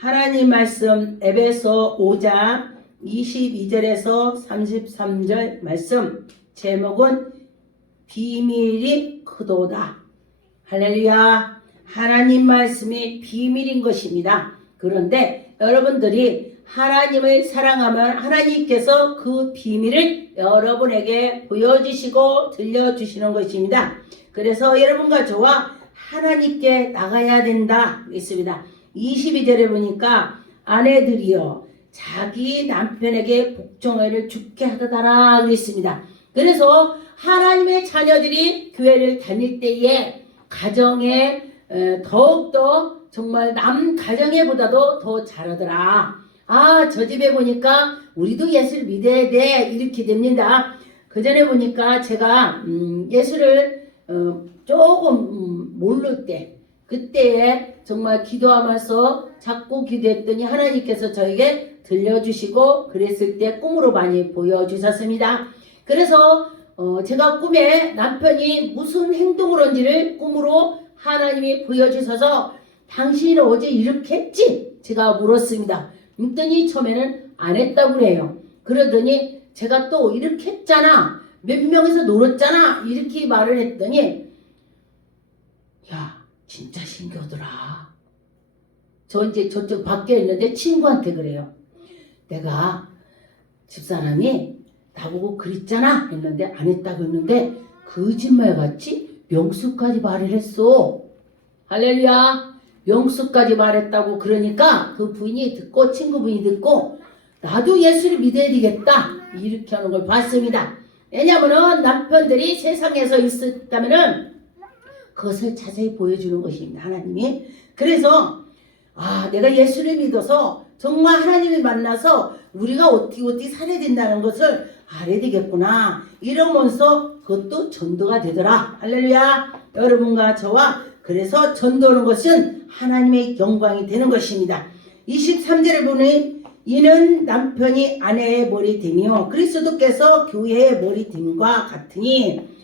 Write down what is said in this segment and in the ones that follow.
하나님 말씀 에베소 5장 22절에서 33절 말씀 제목은 비밀이 크도다. 할렐루야. 하나님 말씀이 비밀인 것입니다. 그런데 여러분들이 하나님을 사랑하면 하나님께서 그 비밀을 여러분에게 보여주시고 들려주시는 것입니다. 그래서 여러분과 저와 하나님께 나가야 된다 했습니다. 22절에 보니까 아내들이여 자기 남편에게 복종을 죽게 하다라 그랬습니다. 그래서 하나님의 자녀들이 교회를 다닐 때에 가정에 더욱더 정말 남 가정에 보다도 더 잘하더라. 저 집에 보니까 우리도 예수를 믿어야 돼 이렇게 됩니다. 그 전에 보니까 제가 예수를 조금 모를 때 그때에 정말 기도하면서 자꾸 기도했더니 하나님께서 저에게 들려주시고 그랬을 때 꿈으로 많이 보여주셨습니다. 그래서 제가 꿈에 남편이 무슨 행동을 한지를 꿈으로 하나님이 보여주셔서 당신이 어제 이렇게 했지? 제가 물었습니다. 그랬더니 처음에는 안 했다고 그래요. 그러더니 제가 또 이렇게 했잖아. 몇 명에서 놀았잖아. 이렇게 말을 했더니 야 진짜 신기하더라. 저 이제 저쪽 밖에 있는데 친구한테 그래요. 내가 집사람이 나보고 그랬잖아 했는데 안 했다고 했는데 거짓말같이 명수까지 말을 했어. 할렐루야. 명수까지 말했다고. 그러니까 그 부인이 듣고 친구분이 듣고 나도 예수를 믿어야 되겠다 이렇게 하는 걸 봤습니다. 왜냐하면 남편들이 세상에서 있었다면은 그것을 자세히 보여주는 것입니다. 하나님이. 그래서 내가 예수를 믿어서 정말 하나님을 만나서 우리가 어떻게 살아야 된다는 것을 알아야 되겠구나 이러면서 그것도 전도가 되더라. 할렐루야. 여러분과 저와 그래서 전도하는 것은 하나님의 영광이 되는 것입니다. 23절에 보니 이는 남편이 아내의 머리됨이요 그리스도께서 교회의 머리됨과 같으니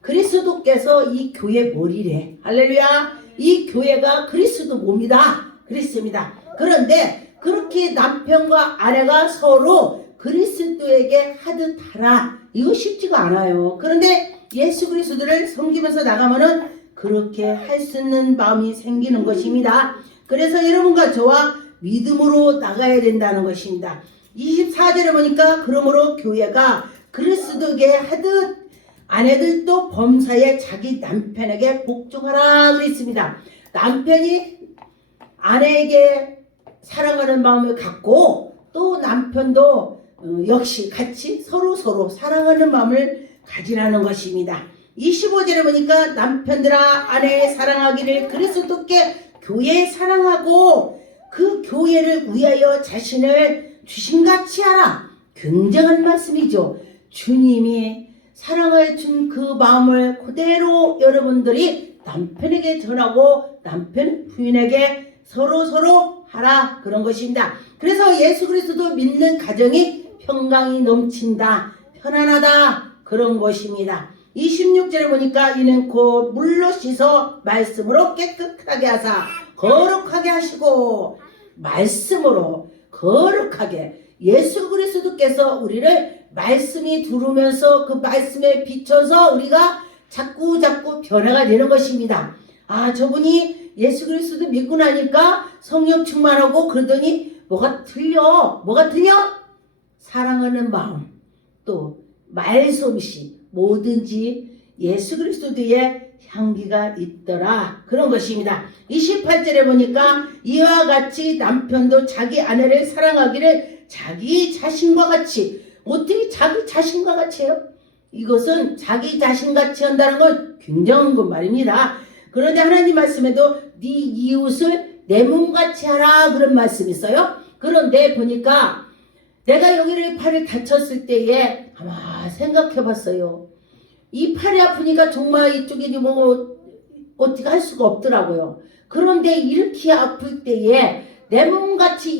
그리스도께서 이 교회 머리래. 할렐루야. 이 교회가 그리스도 몸이다 그랬습니다. 그런데 그렇게 남편과 아내가 서로 그리스도에게 하듯 하라. 이거 쉽지가 않아요. 그런데 예수 그리스도를 섬기면서 나가면은 그렇게 할 수 있는 마음이 생기는 것입니다. 그래서 여러분과 저와 믿음으로 나가야 된다는 것입니다. 24절에 보니까 그러므로 교회가 그리스도에게 하듯 아내들도 범사에 자기 남편에게 복종하라 그랬습니다. 남편이 아내에게 사랑하는 마음을 갖고 또 남편도 역시 같이 서로 사랑하는 마음을 가지라는 것입니다. 25절에 보니까 남편들아 아내 사랑하기를 그리스도께 교회 사랑하고 그 교회를 위하여 자신을 주신같이 하라. 굉장한 말씀이죠. 주님이 사랑을 준 그 마음을 그대로 여러분들이 남편에게 전하고 남편 부인에게 서로 하라 그런 것입니다. 그래서 예수 그리스도 믿는 가정이 평강이 넘친다 편안하다 그런 것입니다. 26절에 보니까 이는 곧 물로 씻어 말씀으로 깨끗하게 하사 거룩하게 하시고 말씀으로 거룩하게 예수 그리스도께서 우리를 말씀이 들으면서 그 말씀에 비춰서 우리가 자꾸 변화가 되는 것입니다. 저분이 예수 그리스도 믿고 나니까 성령 충만하고 그러더니 뭐가 틀려? 사랑하는 마음 또 말솜씨 뭐든지 예수 그리스도의 향기가 있더라 그런 것입니다. 28절에 보니까 이와 같이 남편도 자기 아내를 사랑하기를 자기 자신과 같이. 어떻게 자기 자신과 같이 해요? 이것은 자기 자신같이 한다는 건 굉장한 것 말입니다. 그런데 하나님 말씀에도 네 이웃을 내 몸같이 하라 그런 말씀이 있어요. 그런데 보니까 내가 여기를 팔을 다쳤을 때에 아마 생각해봤어요. 이 팔이 아프니까 정말 이쪽이 뭐 어떻게 할 수가 없더라고요. 그런데 이렇게 아플 때에 내 몸같이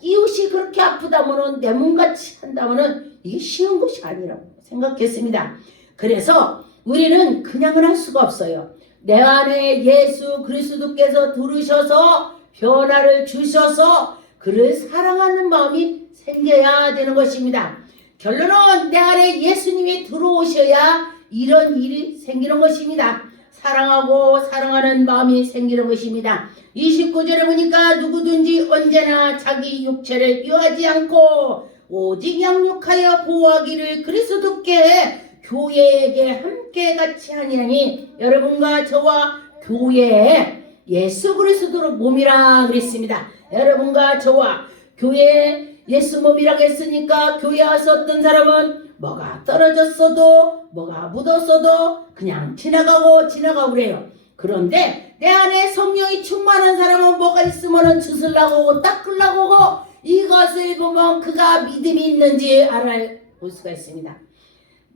이웃이 그렇게 아프다면은 내 몸같이 한다면은 이게 쉬운 것이 아니라고 생각했습니다. 그래서 우리는 그냥은 할 수가 없어요. 내 안에 예수 그리스도께서 들으셔서 변화를 주셔서 그를 사랑하는 마음이 생겨야 되는 것입니다. 결론은 내 안에 예수님이 들어오셔야 이런 일이 생기는 것입니다. 사랑하고 사랑하는 마음이 생기는 것입니다. 29절에 보니까 누구든지 언제나 자기 육체를 미워하지 않고 오직 양육하여 보호하기를 그리스도께 교회에게 함께 같이 하니라니 여러분과 저와 교회에 예수 그리스도로 몸이라 그랬습니다. 여러분과 저와 교회에 예수 몸이라고 했으니까 교회 와서 어떤 사람은 뭐가 떨어졌어도 뭐가 묻었어도 그냥 지나가고 그래요. 그런데 내 안에 성령이 충만한 사람은 뭐가 있으면 주술라고 닦으려고 이것을 보면 그가 믿음이 있는지 알아볼 수가 있습니다.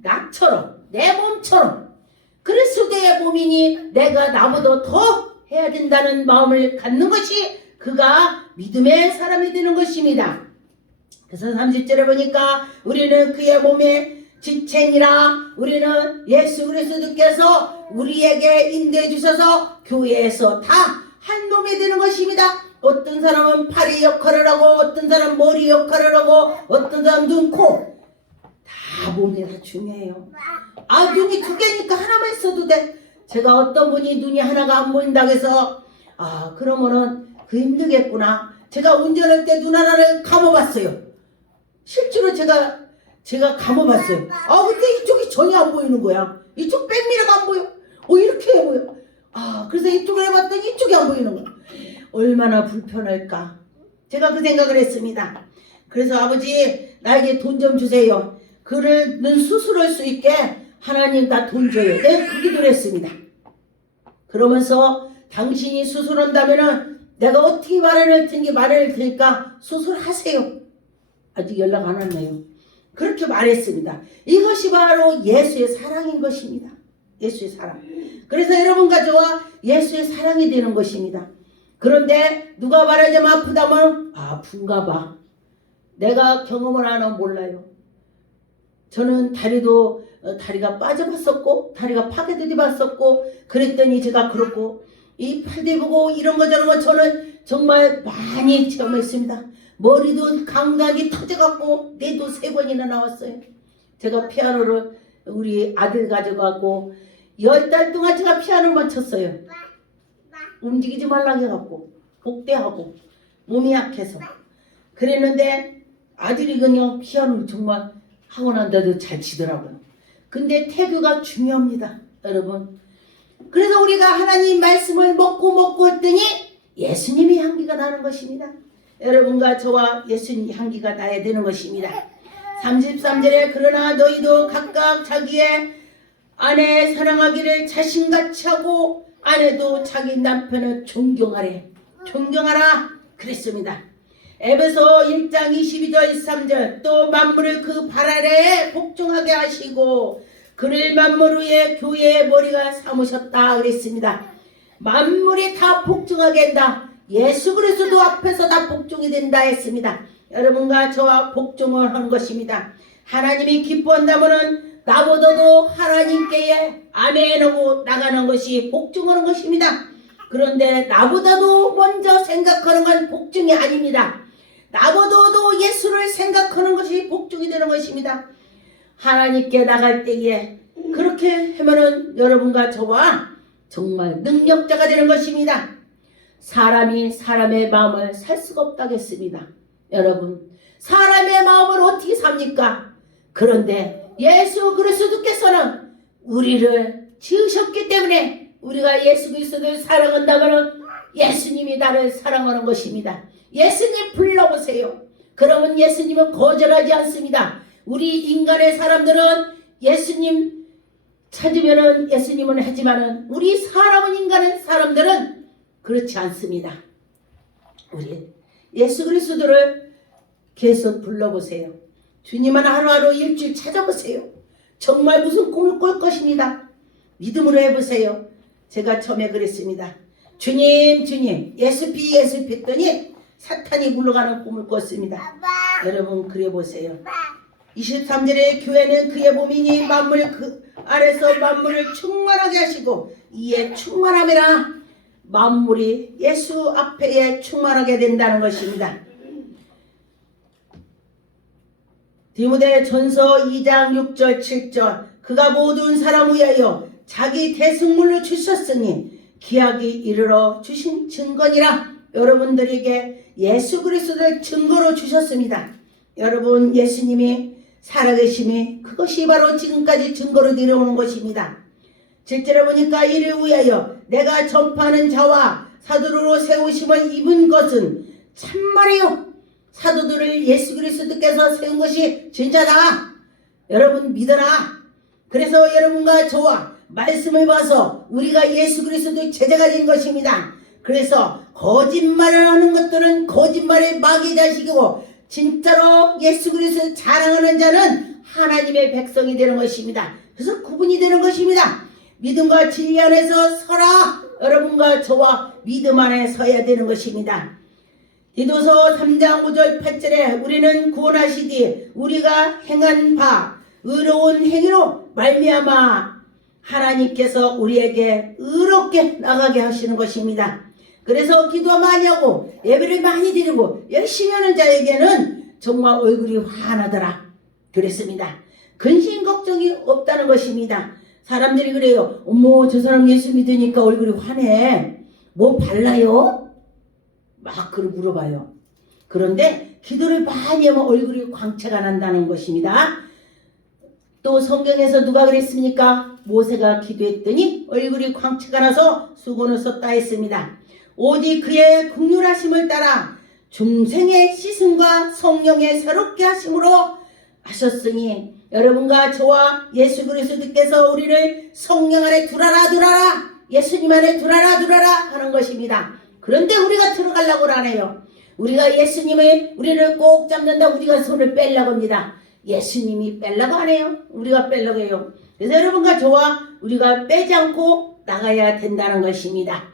나처럼 내 몸처럼 그리스도의 몸이니 내가 나보다 더 해야 된다는 마음을 갖는 것이 그가 믿음의 사람이 되는 것입니다. 그래서 30절에 보니까 우리는 그의 몸의 지체니라. 우리는 예수 그리스도께서 우리에게 인도해 주셔서 교회에서 다 한 몸이 되는 것입니다. 어떤 사람은 팔의 역할을 하고 어떤 사람은 머리 역할을 하고 어떤 사람은 눈, 코 다 몸이 다 중요해요. 눈이 두 개니까 하나만 있어도 돼. 제가 어떤 분이 눈이 하나가 안 보인다고 해서 그러면은 그 힘들겠구나. 제가 운전할 때 눈 하나를 감아봤어요. 실제로 제가 감아봤어요. 근데 이쪽이 전혀 안 보이는 거야. 이쪽 백미러가 안 보여. 이렇게 보여. 그래서 이쪽을 해봤더니 이쪽이 안 보이는 거야. 얼마나 불편할까. 제가 그 생각을 했습니다. 그래서 아버지 나에게 돈 좀 주세요. 그를 눈 수술할 수 있게 하나님 다 돈 줘요. 내가 그 기도를 했습니다. 그러면서 당신이 수술한다면은 내가 어떻게 마련할 테니까 수술하세요. 아직 연락 안 왔네요. 그렇게 말했습니다. 이것이 바로 예수의 사랑인 것입니다. 예수의 사랑. 그래서 여러분과 저와 예수의 사랑이 되는 것입니다. 그런데 누가 말하자면 아프다면 아픈가 봐. 내가 경험을 안 하면 몰라요. 저는 다리가 빠져봤었고 다리가 파괴되지 봤었고 그랬더니 제가 그렇고 이 팔대보고 이런 거 저런 거 저는 정말 많이 체험했습니다. 머리도 감각이 터져갖고 뇌도 3번이나 나왔어요. 제가 피아노를 우리 아들 가져가고 10달 동안 제가 피아노만 쳤어요. 움직이지 말라고 해갖고 복대하고 몸이 약해서 그랬는데 아들이 그냥 피아노를 정말 하고 난데도 잘 치더라고요. 근데 태교가 중요합니다, 여러분. 그래서 우리가 하나님 말씀을 먹고 했더니 예수님의 향기가 나는 것입니다. 여러분과 저와 예수님의 향기가 나야 되는 것입니다. 33절에 그러나 너희도 각각 자기의 아내 사랑하기를 자신같이 하고 아내도 자기 남편을 존경하라 그랬습니다. 에베소 1장 22절 23절 또 만물을 그 발 아래에 복종하게 하시고 그를 만물 위에 교회의 머리가 삼으셨다 그랬습니다. 만물이 다 복종하게 한다. 예수 그리스도 앞에서 다 복종이 된다 했습니다. 여러분과 저와 복종을 하는 것입니다. 하나님이 기뻐한다면 나보다도 하나님께 아멘하고 나가는 것이 복종하는 것입니다. 그런데 나보다도 먼저 생각하는 건 복종이 아닙니다. 나보다도 예수를 생각하는 것이 복종이 되는 것입니다. 하나님께 나갈 때에 그렇게 하면은 여러분과 저와 정말 능력자가 되는 것입니다. 사람이 사람의 마음을 살 수가 없다고 했습니다. 여러분, 사람의 마음을 어떻게 삽니까? 그런데 예수 그리스도께서는 우리를 지으셨기 때문에 우리가 예수 그리스도를 사랑한다면 예수님이 나를 사랑하는 것입니다. 예수님 불러보세요. 그러면 예수님은 거절하지 않습니다. 우리 인간의 사람들은 예수님 찾으면은 예수님은 하지만은 우리 인간의 사람들은 그렇지 않습니다. 우리 예수 그리스도를 계속 불러보세요. 주님은 하루하루 일주일 찾아보세요. 정말 무슨 꿈을 꿀 것입니다. 믿음으로 해보세요. 제가 처음에 그랬습니다. 주님 예수피 했더니 사탄이 물러가는 꿈을 꿨습니다. 여러분 그래 보세요. 23절에 교회는 그의 몸이니 만물 그 아래서 만물을 충만하게 하시고 이에 충만함이라 만물이 예수 앞에 충만하게 된다는 것입니다. 디모데전서 2장 6절 7절 그가 모든 사람 위하여 자기 대승물로 주셨으니 기약이 이르러 주신 증거니라. 여러분들에게 예수 그리스도를 증거로 주셨습니다. 여러분 예수님이 살아계심이 그것이 바로 지금까지 증거로 내려오는 것입니다. 실제로 보니까 이를 위하여 내가 전파하는 자와 사도로 세우심을 입은 것은 참말이요 사도들을 예수 그리스도께서 세운 것이 진짜다. 여러분 믿어라. 그래서 여러분과 저와 말씀을 봐서 우리가 예수 그리스도의 제자가 된 것입니다. 그래서 거짓말을 하는 것들은 거짓말의 마귀 자식이고 진짜로 예수 그리스도를 자랑하는 자는 하나님의 백성이 되는 것입니다. 그래서 구분이 되는 것입니다. 믿음과 진리 안에서 서라. 여러분과 저와 믿음 안에 서야 되는 것입니다. 디도서 3장 5절 8절에 우리는 구원하시되 우리가 행한 바 의로운 행위로 말미암아 하나님께서 우리에게 의롭게 나가게 하시는 것입니다. 그래서 기도 많이 하고 예배를 많이 드리고 열심히 하는 자에게는 정말 얼굴이 환하더라 그랬습니다. 근심 걱정이 없다는 것입니다. 사람들이 그래요. 어머 저 사람 예수 믿으니까 얼굴이 환해. 뭐 발라요? 막 그걸 물어봐요. 그런데 기도를 많이 하면 얼굴이 광채가 난다는 것입니다. 또 성경에서 누가 그랬습니까? 모세가 기도했더니 얼굴이 광채가 나서 수건을 썼다 했습니다. 오직 그의 긍휼하심을 따라 중생의 씻음과 성령의 새롭게 하심으로 하셨으니 여러분과 저와 예수 그리스도께서 우리를 성령 안에 두라라 예수님 안에 두라라 하는 것입니다. 그런데 우리가 들어가려고 하네요. 우리가 예수님을 우리를 꼭 잡는다. 우리가 손을 빼려고 합니다. 예수님이 빼려고 하네요. 우리가 빼려고 해요. 그래서 여러분과 저와 우리가 빼지 않고 나가야 된다는 것입니다.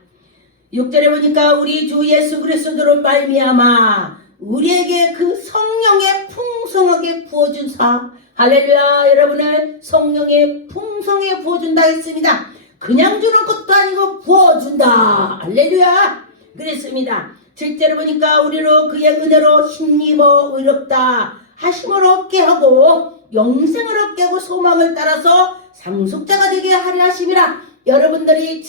6절에 보니까 우리 주 예수 그리스도로 말미암아 우리에게 그 성령의 풍성하게 부어준사. 할렐루야. 여러분을 성령의 풍성하게 부어준다 했습니다. 그냥 주는 것도 아니고 부어준다. 할렐루야. 그랬습니다. 7절에 보니까 우리로 그의 은혜로 힘입어 의롭다 하심을 얻게 하고 영생을 얻게 하고 소망을 따라서 상속자가 되게 하려 하심이라. 여러분들이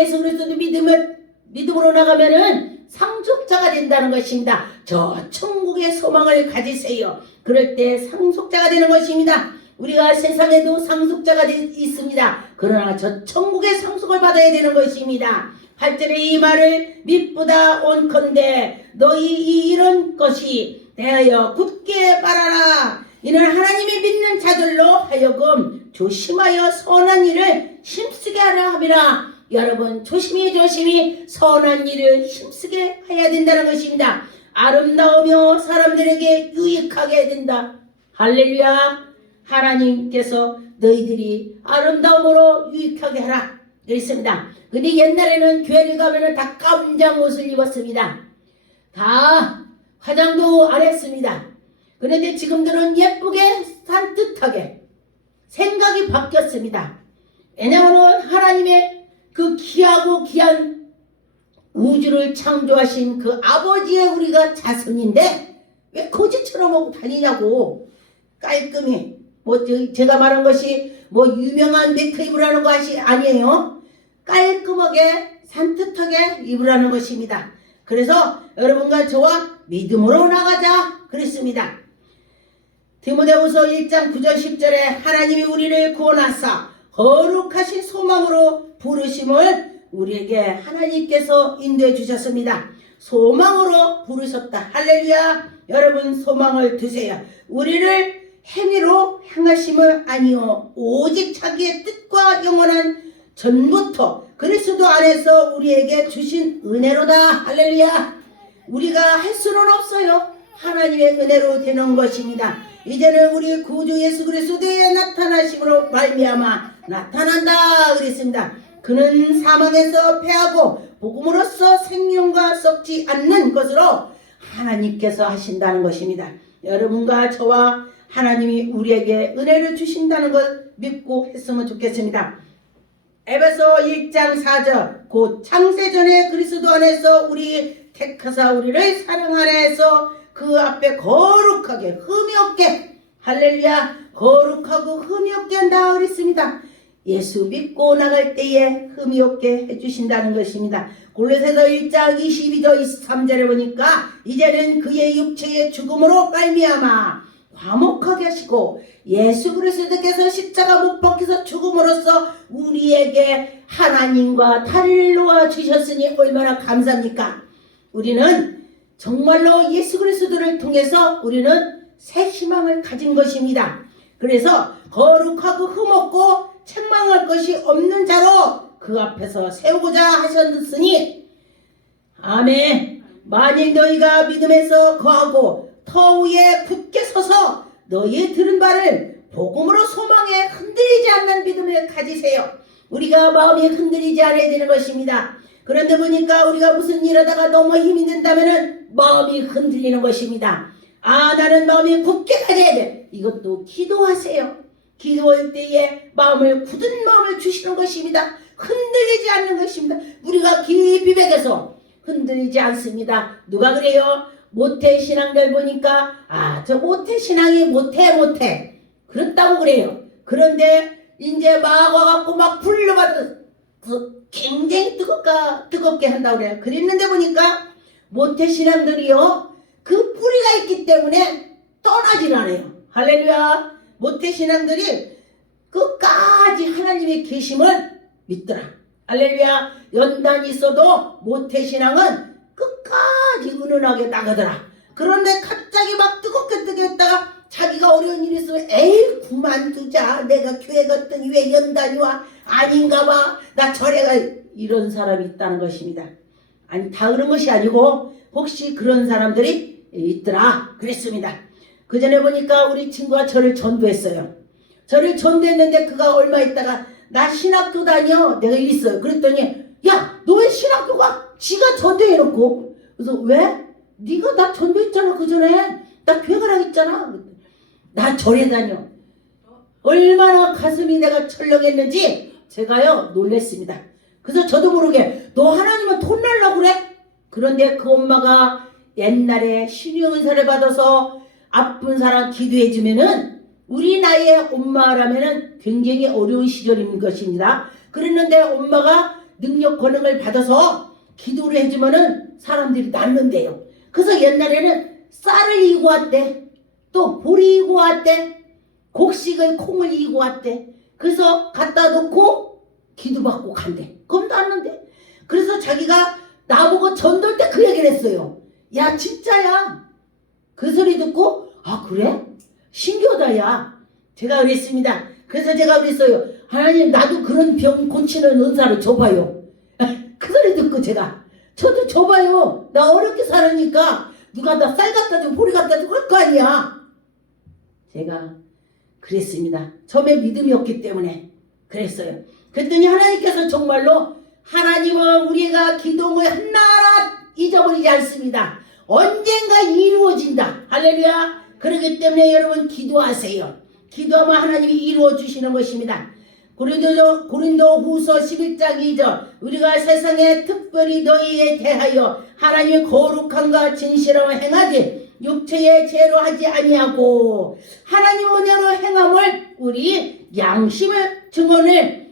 예수 그리스도 믿음으로 나가면은 상속자가 된다는 것입니다. 저 천국의 소망을 가지세요. 그럴 때 상속자가 되는 것입니다. 우리가 세상에도 상속자가 있습니다. 그러나 저 천국의 상속을 받아야 되는 것입니다. 8절에 이 말을 믿보다 온컨대 너희 이런 것이 대하여 굳게 말하라. 이는 하나님이 믿는 자들로 하여금 조심하여 선한 일을 힘쓰게 하라 함이라. 여러분 조심히 선한 일을 힘쓰게 해야 된다는 것입니다. 아름다우며 사람들에게 유익하게 해야 된다. 할렐루야. 하나님께서 너희들이 아름다움으로 유익하게 하라 그랬습니다. 근데 옛날에는 교회를 가면은 다 깜장 옷을 입었습니다. 다 화장도 안 했습니다. 그런데 지금들은 예쁘게 산뜻하게 생각이 바뀌었습니다. 왜냐하면 하나님의 그 귀하고 귀한 우주를 창조하신 그 아버지의 우리가 자손인데 왜 거지처럼 하고 다니냐고. 깔끔히 제가 말한 것이 유명한 메이크 입으라는 것이 아니에요. 깔끔하게 산뜻하게 입으라는 것입니다. 그래서 여러분과 저와 믿음으로 나가자 그랬습니다. 디모데후서 1장 9절 10절에 하나님이 우리를 구원하사 거룩하신 소망으로 부르심을 우리에게 하나님께서 인도해 주셨습니다. 소망으로 부르셨다. 할렐루야. 여러분 소망을 두세요. 우리를 행위로 행하심을 아니요 오직 자기의 뜻과 영원한 전부터 그리스도 안에서 우리에게 주신 은혜로다. 할렐루야. 우리가 할 수는 없어요. 하나님의 은혜로 되는 것입니다. 이제는 우리 구주 예수 그리스도의 나타나심으로 말미암아 나타난다 그랬습니다. 그는 사망에서 패하고 복음으로써 생명과 썩지 않는 것으로 하나님께서 하신다는 것입니다. 여러분과 저와 하나님이 우리에게 은혜를 주신다는 걸 믿고 했으면 좋겠습니다. 에베소 1장 4절 곧 창세전에 그리스도 안에서 우리 택하사 우리를 사랑 안에서 그 앞에 거룩하게 흠이 없게 할렐루야 거룩하고 흠이 없게 한다 그랬습니다. 예수 믿고 나갈 때에 흠이 없게 해주신다는 것입니다. 골로새서 1장 22절 23절에 보니까 이제는 그의 육체의 죽음으로 말미암아 화목하게 하시고 예수 그리스도께서 십자가 못 박혀서 죽음으로써 우리에게 하나님과 다리를 놓아 주셨으니 얼마나 감사합니까? 우리는 정말로 예수 그리스도를 통해서 우리는 새 희망을 가진 것입니다. 그래서 거룩하고 흠없고 책망할 것이 없는 자로 그 앞에서 세우고자 하셨으니 아멘. 만일 너희가 믿음에서 거하고 터 위에 굳게 서서 너희의 들은 바를 복음으로 소망에 흔들리지 않는 믿음을 가지세요. 우리가 마음이 흔들리지 않아야 되는 것입니다. 그런데 보니까 우리가 무슨 일 하다가 너무 힘이 든다면 마음이 흔들리는 것입니다. 아 나는 마음이 굳게 가져야 돼. 이것도 기도하세요. 기도할 때에 마음을 굳은 마음을 주시는 것입니다. 흔들리지 않는 것입니다. 우리가 깊이 백에서 흔들리지 않습니다. 누가 그래요? 모태신앙들 보니까 저 모태신앙이 못해 그렇다고 그래요. 그런데 이제 막 와갖고 막 불러받아서 굉장히 뜨겁게 한다고 그래요. 그랬는데 보니까 모태신앙들이요 그 뿌리가 있기 때문에 떠나질 않아요. 할렐루야. 모태신앙들이 끝까지 하나님의 계심을 믿더라. 할렐루야. 연단이 있어도 모태신앙은 끝까지 은은하게 나가더라. 그런데 갑자기 막 뜨겁게 했다가 자기가 어려운 일이 있으면 에이 그만두자. 내가 교회 갔더니 왜 연단이 와. 아닌가 봐. 나 절에 가. 이런 사람이 있다는 것입니다. 아니 다 그런 것이 아니고 혹시 그런 사람들이 있더라 그랬습니다. 그 전에 보니까 우리 친구가 저를 전도했어요. 저를 전도했는데 그가 얼마 있다가 나 신학교 다녀. 내가 이랬어요. 그랬더니 야 너 왜 신학교 가? 지가 전도해놓고. 그래서 왜? 네가 나 전도했잖아 그 전에. 나 교회 가라고 했잖아. 나 절에 다녀. 얼마나 가슴이 내가 철렁했는지 제가요 놀랬습니다. 그래서 저도 모르게 너 하나님은 돈 날라고 그래? 그런데 그 엄마가 옛날에 신유은사를 받아서 아픈 사람 기도해주면은 우리 나이의 엄마라면은 굉장히 어려운 시절인 것입니다. 그랬는데 엄마가 능력 권능을 받아서 기도를 해주면은 사람들이 낫는데요. 그래서 옛날에는 쌀을 이고 왔대. 또 보리 이고 왔대. 곡식을 콩을 이고 왔대. 그래서 갖다 놓고 기도받고 간대. 그럼 낫는데. 그래서 자기가 나보고 전도할 때 그 얘기를 했어요. 야 진짜야. 그 소리 듣고 아 그래? 신기하다 야. 제가 그랬습니다. 그래서 제가 그랬어요. 하나님 나도 그런 병 고치는 은사를 줘봐요. 그 소리 듣고 제가 저도 줘봐요. 나 어렵게 살으니까 누가 나 쌀 갖다 주고 보리 갖다 주고 할 거 아니야. 제가 그랬습니다. 처음에 믿음이 없기 때문에 그랬어요. 그랬더니 하나님께서 정말로 하나님은 우리가 기도를 하나하나 잊어버리지 않습니다. 언젠가 이루어진다. 할렐루야. 그렇기 때문에 여러분 기도하세요. 기도하면 하나님이 이루어 주시는 것입니다. 고린도 후서 11장 2절 우리가 세상에 특별히 너희에 대하여 하나님의 거룩함과 진실함을 행하지 육체의 죄로 하지 아니하고 하나님 은혜로 행함을 우리 양심을 증언을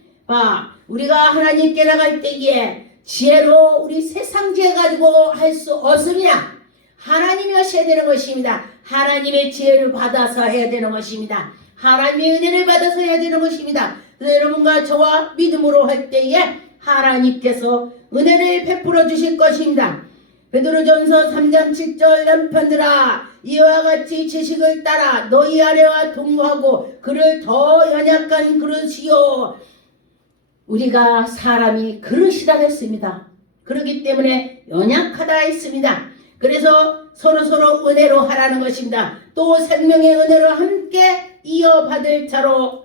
우리가 하나님께 나갈 때에 지혜로 우리 세상 죄 가지고 할 수 없습니다. 하나님이 하셔야 되는 것입니다. 하나님의 지혜를 받아서 해야 되는 것입니다. 하나님의 은혜를 받아서 해야 되는 것입니다. 그래서 여러분과 저와 믿음으로 할 때에 하나님께서 은혜를 베풀어 주실 것입니다. 베드로전서 3장 7절 남편들아 이와 같이 지식을 따라 너희 아래와 동무하고 그를 더 연약한 그릇이요. 우리가 사람이 그릇이라 했습니다. 그렇기 때문에 연약하다 했습니다. 그래서 서로 은혜로 하라는 것입니다. 또 생명의 은혜로 함께 이어받을 자로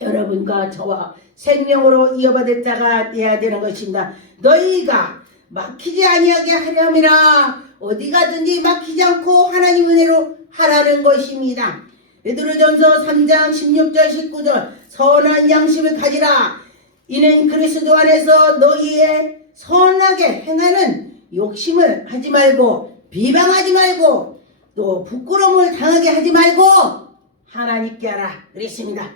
여러분과 저와 생명으로 이어받을 자가 되어야 되는 것입니다. 너희가 막히지 아니하게 하려니라. 어디 가든지 막히지 않고 하나님 은혜로 하라는 것입니다. 베드로전서 3장 16절 19절 선한 양심을 가지라. 이는 그리스도 안에서 너희의 선하게 행하는 욕심을 하지 말고 비방하지 말고 또 부끄러움을 당하게 하지 말고 하나님께 하라 그랬습니다.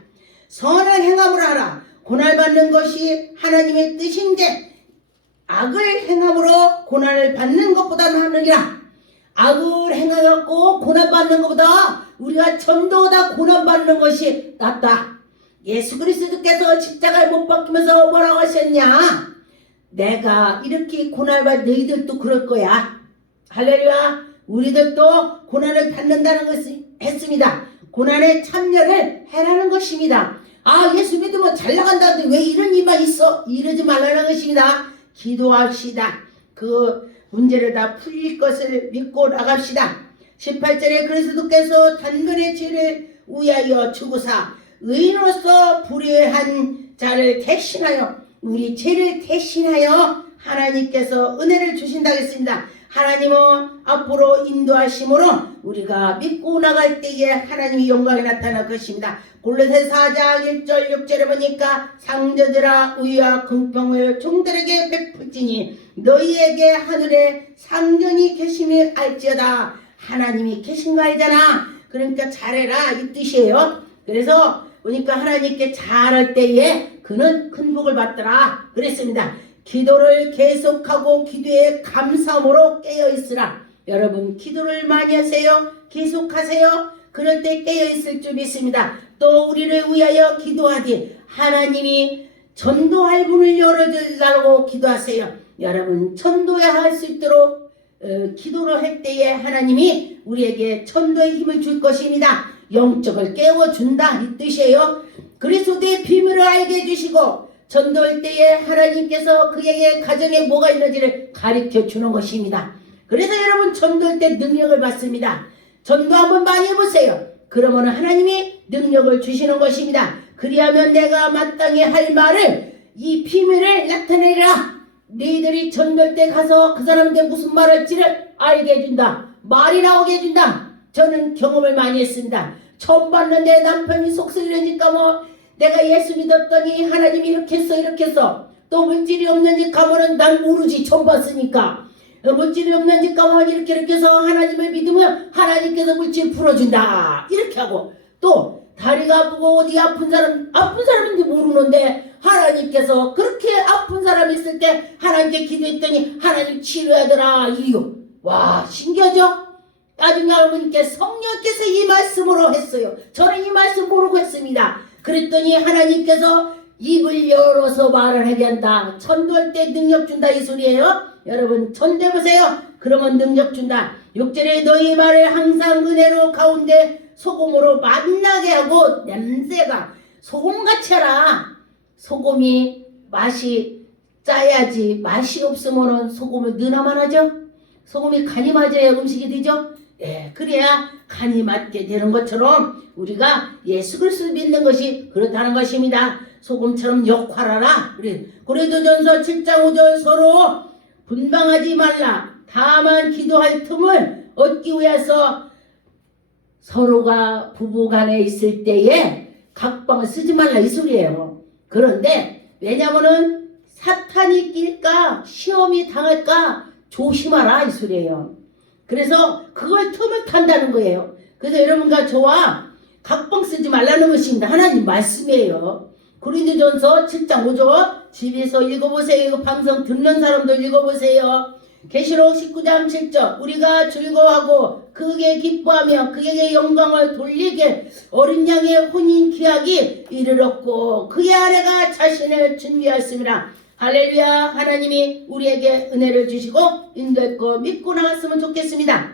선한 행함을 하라. 고난받는 것이 하나님의 뜻인데 악을 행함으로 고난을 받는 것보다는 하느니라. 악을 행하고 고난받는 것보다 우리가 전도다 고난받는 것이 낫다. 예수 그리스도께서 십자가에 못 박히면서 뭐라고 하셨냐? 내가 이렇게 고난을 너희들도 그럴 거야. 할렐루야. 우리들도 고난을 받는다는 것을 했습니다. 고난에 참여를 해라는 것입니다. 아, 예수 믿으면 잘 나간다는데 왜 이런 일만 있어? 이러지 말라는 것입니다. 기도합시다. 그 문제를 다 풀릴 것을 믿고 나갑시다. 18절에 그리스도께서 단번에 죄를 위하여 죽으사 의인으로서 불의한 자를 대신하여 우리 죄를 대신하여 하나님께서 은혜를 주신다 했습니다. 하나님은 앞으로 인도하심으로 우리가 믿고 나갈 때에 하나님의 영광이 나타날 것입니다. 골로새 4장 1절 6절에 보니까 상저들아 의와 긍평을 종들에게 베풀지니 너희에게 하늘에 상전이 계심을 알지어다. 하나님이 계신 거 알잖아. 그러니까 잘해라 이 뜻이에요. 그래서 보니까 하나님께 잘할 때에 그는 큰 복을 받더라 그랬습니다. 기도를 계속하고 기도에 감사함으로 깨어있으라. 여러분 기도를 많이 하세요. 계속하세요. 그럴 때 깨어있을 줄 믿습니다. 또 우리를 위하여 기도하되 하나님이 전도할 문을 열어주라고 기도하세요. 여러분 전도해야 할 수 있도록 기도를 할 때에 하나님이 우리에게 전도의 힘을 줄 것입니다. 영적을 깨워준다 이 뜻이에요. 그리스도의 비밀을 알게 해주시고 전도할 때에 하나님께서 그에게 가정에 뭐가 있는지를 가르쳐 주는 것입니다. 그래서 여러분 전도할 때 능력을 받습니다. 전도 한번 많이 해보세요. 그러면 하나님이 능력을 주시는 것입니다. 그리하면 내가 마땅히 할 말을 이 비밀을 나타내라. 너희들이 전도할 때 가서 그 사람한테 무슨 말 할지를 알게 해준다. 말이 나오게 해준다. 저는 경험을 많이 했습니다. 처음 봤는데 남편이 속쓰리니까 뭐 내가 예수 믿었더니 하나님이 이렇게 했어 이렇게 했어. 또 물질이 없는 집 가면은 난 모르지 처음 봤으니까. 물질이 없는 집 가면 이렇게 해서 하나님을 믿으면 하나님께서 물질 풀어준다 이렇게 하고 또 다리가 아프고 어디 아픈 사람인지 모르는데 하나님께서 그렇게 아픈 사람이 있을 때 하나님께 기도했더니 하나님 치료하더라 이요. 와 신기하죠? 나중에 알고 보니까 성령께서 이 말씀으로 했어요. 저는 이 말씀 모르고 했습니다. 그랬더니 하나님께서 입을 열어서 말을 하게 한다. 전도할 때 능력 준다 이 소리예요. 여러분 전도해보세요. 그러면 능력 준다. 6절에 너희 말을 항상 은혜로 가운데 소금으로 만나게 하고 냄새가 소금같이 하라. 소금이 맛이 짜야지 맛이 없으면 소금을 넣어야만 하죠. 소금이 간이 맞아야 음식이 되죠. 예, 그래야 간이 맞게 되는 것처럼 우리가 예수 그리스도 믿는 것이 그렇다는 것입니다. 소금처럼 역할하라. 고린도전서 7장 5절 서로 분방하지 말라. 다만 기도할 틈을 얻기 위해서 서로가 부부간에 있을 때에 각방을 쓰지 말라 이 소리예요. 그런데 왜냐면은 사탄이 낄까 시험이 당할까 조심하라 이 소리예요. 그래서 그걸 틈을 탄다는 거예요. 그래서 여러분과 저와 각방 쓰지 말라는 것입니다. 하나님 말씀이에요. 고린도전서 7장 5절 집에서 읽어보세요. 이거 방송 듣는 사람도 읽어보세요. 계시록 19장 7절 우리가 즐거워하고 그에게 기뻐하며 그에게 영광을 돌리게 어린 양의 혼인 기약이 이르렀고 그의 아내가 자신을 준비하였습니다. 할렐루야. 하나님이 우리에게 은혜를 주시고 인도했고 믿고 나갔으면 좋겠습니다.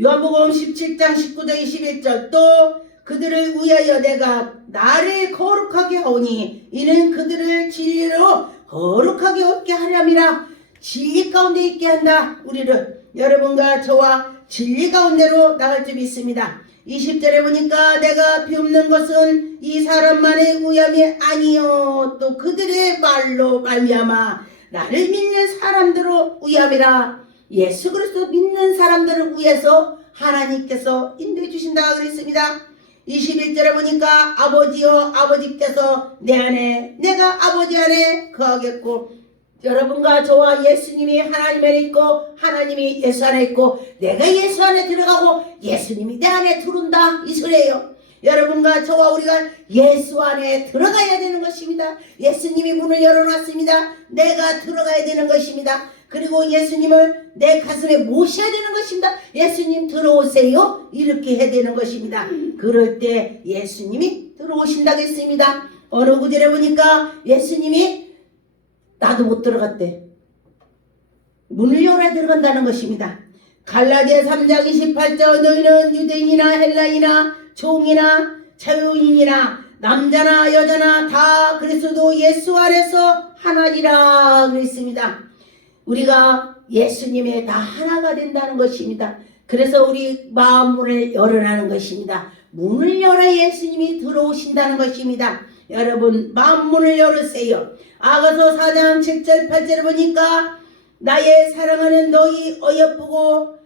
요한복음 17장 19절 21절 또 그들을 위하여 내가 나를 거룩하게 하오니 이는 그들을 진리로 거룩하게 얻게 하렴이라. 진리 가운데 있게 한다. 우리를 여러분과 저와 진리 가운데로 나갈 줄 믿습니다. 20절에 보니까 내가 비웃는 것은 이 사람만의 우염이 아니요 또 그들의 말로 말미암아 나를 믿는 사람들로 우염이라. 예수 그리스도 믿는 사람들을 위해서 하나님께서 인도해 주신다 그랬습니다. 21절에 보니까 아버지여 아버지께서 내 안에 내가 아버지 안에 거하겠고 여러분과 저와 예수님이 하나님 안에 있고 하나님이 예수 안에 있고 내가 예수 안에 들어가고 예수님이 내 안에 들어온다 이 소리예요. 여러분과 저와 우리가 예수 안에 들어가야 되는 것입니다. 예수님이 문을 열어놨습니다. 내가 들어가야 되는 것입니다. 그리고 예수님을 내 가슴에 모셔야 되는 것입니다. 예수님 들어오세요 이렇게 해야 되는 것입니다. 그럴 때 예수님이 들어오신다고 했습니다. 어느 구절에 보니까 예수님이 나도 못 들어갔대. 문을 열어야 들어간다는 것입니다. 갈라디아 3장 28절 너희는 유대인이나 헬라인이나 종이나 자유인이나 남자나 여자나 다 그리스도 예수 안에서 하나니라 그랬습니다. 우리가 예수님의 다 하나가 된다는 것입니다. 그래서 우리 마음 문을 열어라는 것입니다. 문을 열어 예수님이 들어오신다는 것입니다. 여러분 마음 문을 열으세요. 아가서 4장 7절 8절을 보니까 나의 사랑하는 너희 어여쁘고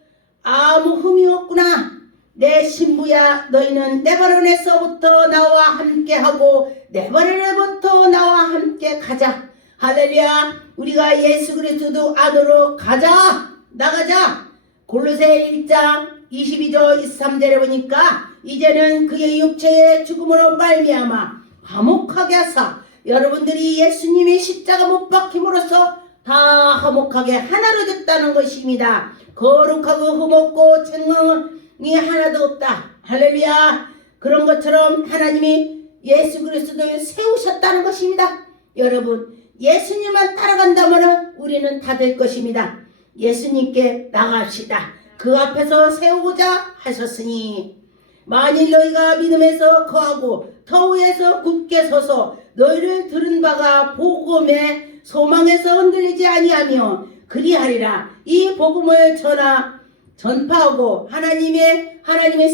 아무 흠이 없구나. 내 신부야 너희는 내 발언에서부터 나와 함께하고 내 발언에부터 나와 함께 가자. 할렐루야. 우리가 예수 그리스도 안으로 가자. 나가자. 골로새 1장 22절 23절에 보니까 이제는 그의 육체의 죽음으로 말미암아 화목하게 하사 여러분들이 예수님의 십자가 못 박힘으로써 다 화목하게 하나로 됐다는 것입니다. 거룩하고 흠없고 책망이 하나도 없다. 할렐루야. 그런 것처럼 하나님이 예수 그리스도를 세우셨다는 것입니다. 여러분 예수님만 따라간다면 우리는 다 될 것입니다. 예수님께 나갑시다. 그 앞에서 세우고자 하셨으니 만일 너희가 믿음에서 거하고 터위에서 굳게 서서 너희를 들은 바가 복음의 소망에서 흔들리지 아니하며 그리하리라. 이 복음을 전파하고 하나님의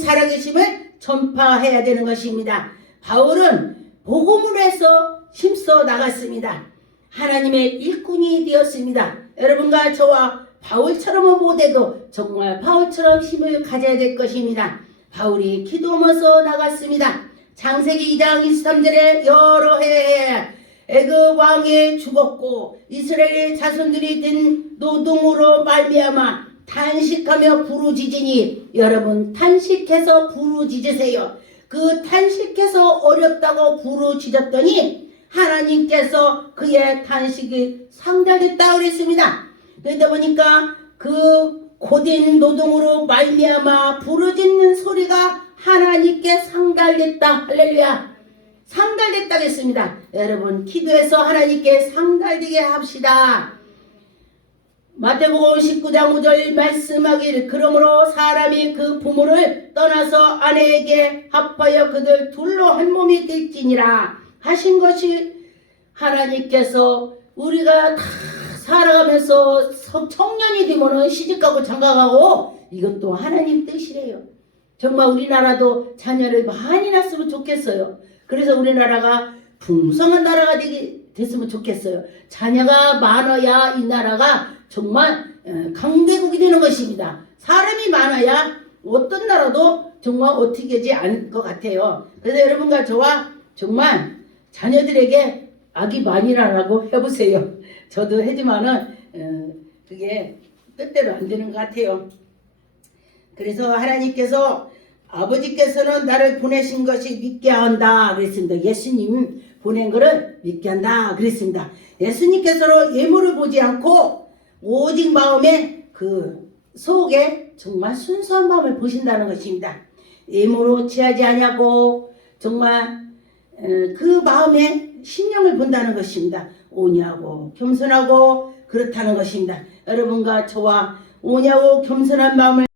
살아계심을 전파해야 되는 것입니다. 바울은 복음으로 해서 힘써 나갔습니다. 하나님의 일꾼이 되었습니다. 여러분과 저와 바울처럼은 못해도 정말 바울처럼 힘을 가져야 될 것입니다. 바울이 기도하면서 나갔습니다. 창세기 2장 23절에 여러 해에 애굽 왕이 죽었고 이스라엘 자손들이 된 노동으로 말미암아 탄식하며 부르짖으니 여러분 탄식해서 부르짖으세요. 그 탄식해서 어렵다고 부르짖었더니 하나님께서 그의 탄식이 상달됐다고 그랬습니다. 그러다 보니까 그 고된 노동으로 말미암아 부르짖는 소리가 하나님께 상달됐다. 할렐루야. 상달됐다고 했습니다. 여러분 기도해서 하나님께 상달되게 합시다. 마태복음 19장 5절 말씀하기를 그러므로 사람이 그 부모를 떠나서 아내에게 합하여 그들 둘로 한 몸이 될지니라 하신 것이 하나님께서 우리가 다 살아가면서 청년이 되면은 시집가고 장가가고 이것도 하나님 뜻이래요. 정말 우리나라도 자녀를 많이 낳았으면 좋겠어요. 그래서 우리나라가 풍성한 나라가 됐으면 좋겠어요. 자녀가 많아야 이 나라가 정말 강대국이 되는 것입니다. 사람이 많아야 어떤 나라도 정말 어떻게 하지 않을 것 같아요. 그래서 여러분과 저와 정말 자녀들에게 아기 많이 낳으라고 해보세요. 저도 하지만은 그게 뜻대로 안 되는 것 같아요. 그래서 하나님께서 아버지께서는 나를 보내신 것이 믿게 한다 그랬습니다. 예수님 보낸 것을 믿게 한다 그랬습니다. 예수님께서는 예물을 보지 않고 오직 마음에 그 속에 정말 순수한 마음을 보신다는 것입니다. 예물로 취하지 아니하고 정말 그 마음에 신령을 본다는 것입니다. 온유하고 겸손하고 그렇다는 것입니다. 여러분과 저와 온유하고 겸손한 마음을